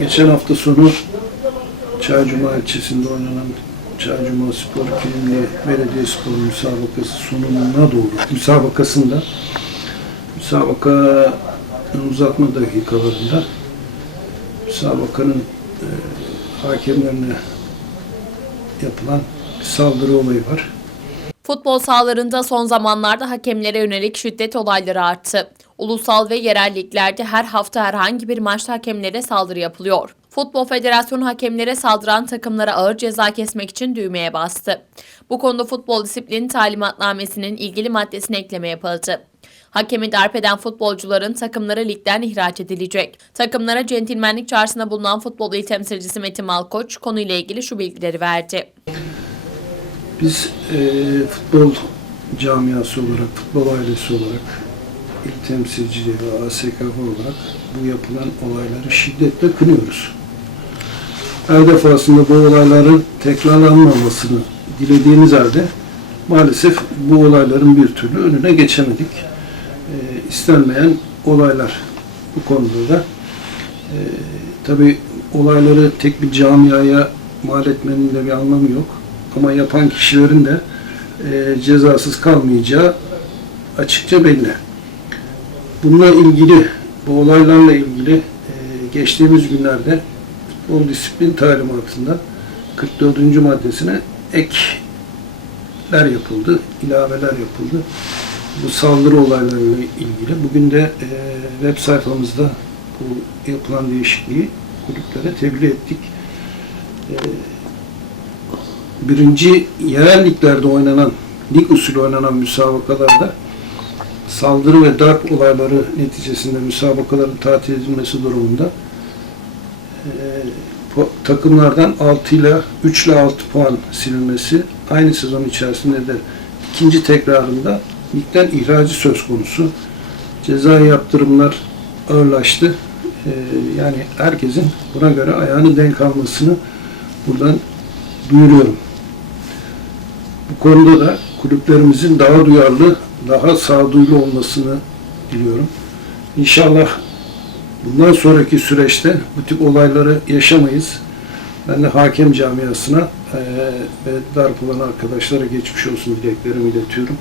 geçen hafta sonu Çaycuma ilçesinde oynanan Çaycuma Spor Kilimli Belediye Spor müsabakası sonuna doğru müsabakasında müsabakanın uzatma dakikalarında müsabakanın e, hakemlerine yapılan saldırı olayı var. Futbol sahalarında son zamanlarda hakemlere yönelik şiddet olayları arttı. Ulusal ve yerel liglerde her hafta herhangi bir maçta hakemlere saldırı yapılıyor. Futbol Federasyonu hakemlere saldıran takımlara ağır ceza kesmek için düğmeye bastı. Bu konuda futbol disiplini talimatnamesinin ilgili maddesine ekleme yapıldı. Hakemi darp eden futbolcuların takımları ligden ihraç edilecek. Takımlara centilmenlik çağrısında bulunan futbol il temsilcisi Metin Malkoç konuyla ilgili şu bilgileri verdi. Biz e, futbol camiası olarak, futbol ailesi olarak, il temsilciliği ve ASKF olarak bu yapılan olayları şiddetle kınıyoruz. Her defasında bu olayların tekrarlanmamasını dilediğimiz halde maalesef bu olayların bir türlü önüne geçemedik. E, istenmeyen olaylar bu konuda da e, tabi olayları tek bir camiaya mal etmenin de bir anlamı yok. Ama yapan kişilerin de e, cezasız kalmayacağı açıkça belli. Bununla ilgili, bu olaylarla ilgili e, geçtiğimiz günlerde futbol disiplin talimatında 44. maddesine ekler yapıldı, ilaveler yapıldı. Bu saldırı olaylarıyla ilgili. Bugün de e, web sayfamızda bu yapılan değişikliği kulüplere tebliğ ettik. E, birinci yerel liglerde oynanan, lig usulü oynanan müsabakalarda saldırı ve darp olayları neticesinde müsabakaların tatil edilmesi durumunda e, takımlardan 6 ile 3 ile 6 puan silinmesi aynı sezon içerisinde de ikinci tekrarında ligden ihracı söz konusu. Ceza yaptırımlar ağırlaştı. E, yani herkesin buna göre ayağını denk almasını buradan duyuruyorum. Bu konuda da kulüplerimizin daha duyarlı, daha sağduyulu olmasını diliyorum. İnşallah bundan sonraki süreçte bu tip olayları yaşamayız. Ben de hakem camiasına eee ve olan arkadaşlara geçmiş olsun dileklerimi iletiyorum.